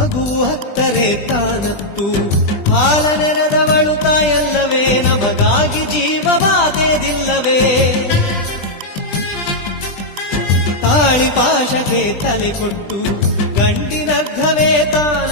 ಮಗು ಹತ್ತರೆ ತಾನತ್ತು ಹಾಲ ನೆರೆದವಳು ತಾಯಲ್ಲವೇ ನಮಗಾಗಿ ಜೀವವಾದೇದಿಲ್ಲವೇ ತಾಳಿ ಪಾಶಕ್ಕೆ ತಲೆ ಕೊಟ್ಟು ಗಂಡಿನರ್ಧವೇ ತಾನ